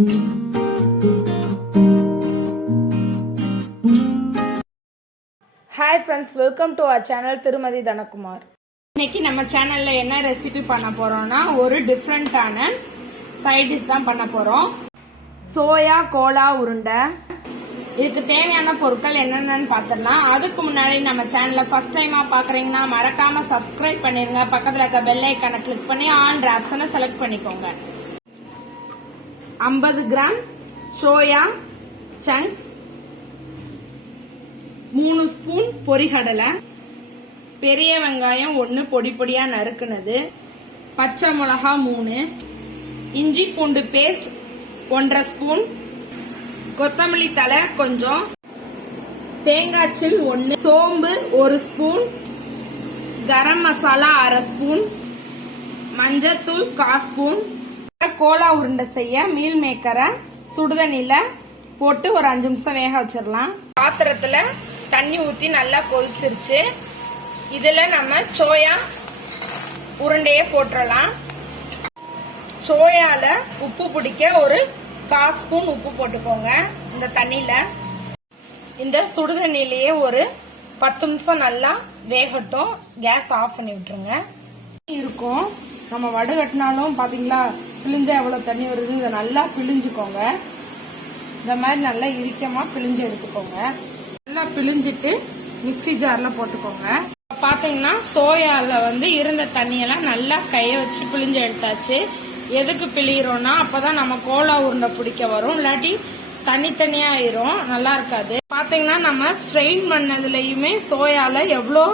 Hi friends, welcome to our channel Thirumathi Dhanakumar. இன்னைக்கு நம்ம சேனல்ல என்ன ரெசிபி பண்ண போறோம்னா ஒரு டிஃபரண்டான சைட் டிஷ் தான் பண்ண போறோம். சோயா கோலா உருண்டை. இதுக்கு தேவையான பொருட்கள் என்னென்னன்னு பார்த்துடலாம். அதுக்கு முன்னாடி நம்ம சேனலை ஃபர்ஸ்ட் டைமா பாக்குறீங்கன்னா மறக்காம சப்ஸ்கிரைப் பண்ணிருங்க. பக்கத்துல இருக்க பெல் ஐகானை கிளிக் பண்ணி ஆல் ஆப்ஷனை செலக்ட் பண்ணிக்கோங்க. 50 கிராம் சோயா சங்க்ஸ், 3 ஸ்பூன் பொரிகடலை, பெரிய வெங்காயம் 1 பொடி பொடியா நறுக்குனது, பச்சை மிளகா 3, இஞ்சி பூண்டு பேஸ்ட் 1.5 ஸ்பூன், கொத்தமல்லி தழை கொஞ்சம், தேங்காய் சில் 1, சோம்பு 1 ஸ்பூன், கரம் மசாலா 1/2 ஸ்பூன், மஞ்சத்தூள் 1/4 ஸ்பூன். கோலா உருண்டை செய்ய மீல் மேக்கரை சுடுதண்ணில போட்டு ஒரு 5 நிமிஷம் வேக வச்சிடலாம். பாத்திரத்துல தண்ணி ஊத்தி நல்லா கொதிச்சிருச்சு. இதுல நம்ம சோயா உருண்டைய போட்டுடலாம். சோயால உப்பு பிடிக்க ஒரு 1/4 ஸ்பூன் உப்பு போட்டுக்கோங்க. இந்த தண்ணியில இந்த சுடுதண்ணிலேயே ஒரு 10 நிமிஷம் நல்லா வேகட்டும். கேஸ் ஆஃப் பண்ணி விட்டுருங்க. இருக்கும் நம்ம வடுகட்டினாலும் பாத்தீங்களா பிழிஞ்சா எவ்வளவு தண்ணி வருது. இதை நல்லா பிழிஞ்சுக்கோங்க. இந்த மாதிரி நல்லா இறுக்கமா பிழிஞ்சு எடுத்துக்கோங்க. நல்லா பிழிஞ்சிட்டு மிக்ஸி ஜார்ல போட்டுக்கோங்க. பாத்தீங்கன்னா சோயால இருந்த தண்ணியெல்லாம் நல்லா கைய வச்சு பிழிஞ்சு எடுத்தாச்சு. எதுக்கு பிழிகிறோம்னா அப்பதான் நம்ம கோலா உருண்டை பிடிக்க வரும். இல்லாட்டி தனித்தனியா ஆயிரும், நல்லா இருக்காது. பாத்தீங்கன்னா நம்ம ஸ்ட்ரெயின் பண்ணதுலயுமே சோயால எவ்வளோ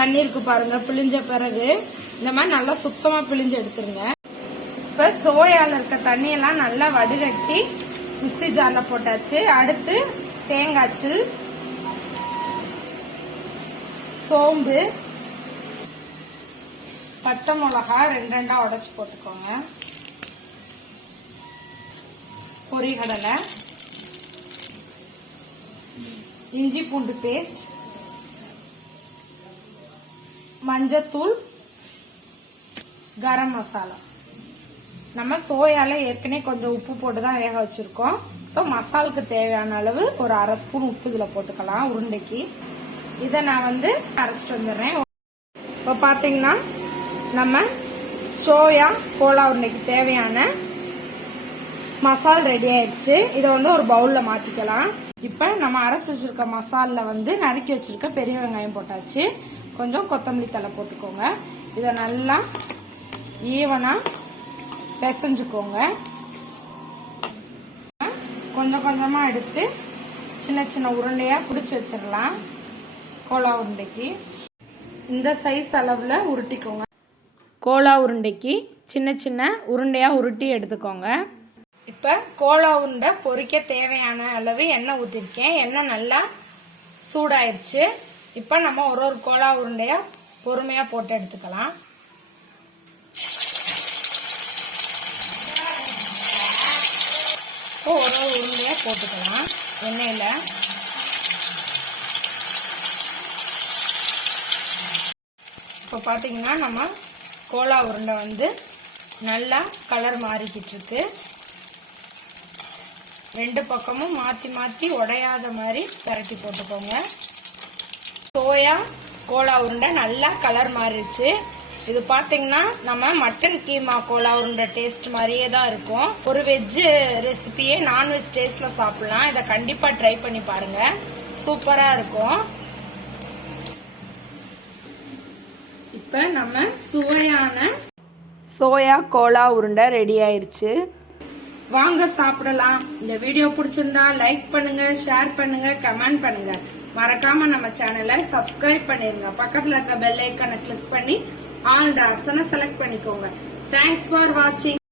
தண்ணி இருக்கு பாருங்க. பிழிஞ்ச பிறகு இந்த மாதிரி நல்லா சுத்தமா பிழிஞ்சு எடுத்துருங்க. இப்ப சோயால இருக்க தண்ணியெல்லாம் நல்லா வடிகட்டி மிக்ஸி ஜார்ல போட்டாச்சு. அடுத்து தேங்காய் சில், சோம்பு, பச்சை மிளகா 2 உடைச்சு போட்டுக்கோங்க, பொரிகடலை, இஞ்சி பூண்டு பேஸ்ட், மஞ்சத்தூள், கரம் மசாலா. நம்ம சோயால ஏற்கனவே கொஞ்சம் உப்பு போட்டுதான் வேக வச்சிருக்கோம். இப்போ மசாலுக்கு தேவையான அளவு ஒரு 1/2 ஸ்பூன் உப்பு இதுல போட்டுக்கலாம் உருண்டைக்கு. இதை நான் அரைச்சிட்டு வந்துடுறேன். இப்போ பாத்தீங்கன்னா நம்ம சோயா கோலா உருண்டைக்கு தேவையான மசால் ரெடி ஆயிடுச்சு. இதை ஒரு பவுல்ல மாத்திக்கலாம். இப்ப நம்ம அரைச்சு வச்சிருக்க மசால்ல நறுக்கி வச்சிருக்க பெரிய வெங்காயம் போட்டாச்சு. கொஞ்சம் கொத்தமல்லி தழை போட்டுக்கோங்க. இதை நல்லா ஈவனா பிசைஞ்சுக்கோங்க. கொஞ்சம் கொஞ்சமா எடுத்து சின்ன சின்ன உருண்டையா பிடிச்சு வச்சிடலாம். கோலா உருண்டைக்கு இந்த சைஸ் அளவுல உருட்டிக்கோங்க. கோலா உருண்டைக்கு சின்ன சின்ன உருண்டையா உருட்டி எடுத்துக்கோங்க. இப்ப கோலா உருண்டை பொரிக்க தேவையான அளவு எண்ணெய் ஊத்திருக்கேன். எண்ணெய் நல்லா சூடாயிருச்சு. இப்ப நம்ம ஒரு கோலா உருண்டையா பொறுமையா போட்டு எடுத்துக்கலாம். ஒரு உருண்டையா போட்டுக்கலாம் எண்ணெயில. இப்ப பாத்தீங்கன்னா நம்ம கோலா உருண்டை நல்லா கலர் மாறிக்கிட்டு இருக்கு. 2 பக்கமும் மாத்தி மாத்தி உடையாத மாதிரி பரட்டி போட்டுக்கோங்க. சோயா கோலா உருண்டை நல்லா கலர் மாறிடுச்சு. இது பாத்தீங்கன்னா நம்ம மட்டன் கீமா கோலா உருண்டை டேஸ்ட் மாதிரியே தான் இருக்கும். ஒரு வெஜ் ரெசிபியே நான்வெஜ் டேஸ்ட்ல சாப்பிடலாம். இதை கண்டிப்பா ட்ரை பண்ணி பாருங்க, சூப்பரா இருக்கும். இப்ப நம்ம சுவையான சோயா கோலா உருண்டை ரெடி ஆயிருச்சு. வாங்க சாப்பிடலாம். இந்த வீடியோ பிடிச்சிருந்தா லைக் பண்ணுங்க, ஷேர் பண்ணுங்க, கமெண்ட் பண்ணுங்க. மறக்காம நம்ம சேனலை சப்ஸ்கிரைப் பண்ணிருங்க. பக்கத்துல இருக்க பெல் ஐக்கானை கிளிக் பண்ணி ஆல் ஆப்ஷனை செலக்ட் பண்ணிக்கோங்க. தேங்க்ஸ் ஃபார் வாட்சிங்.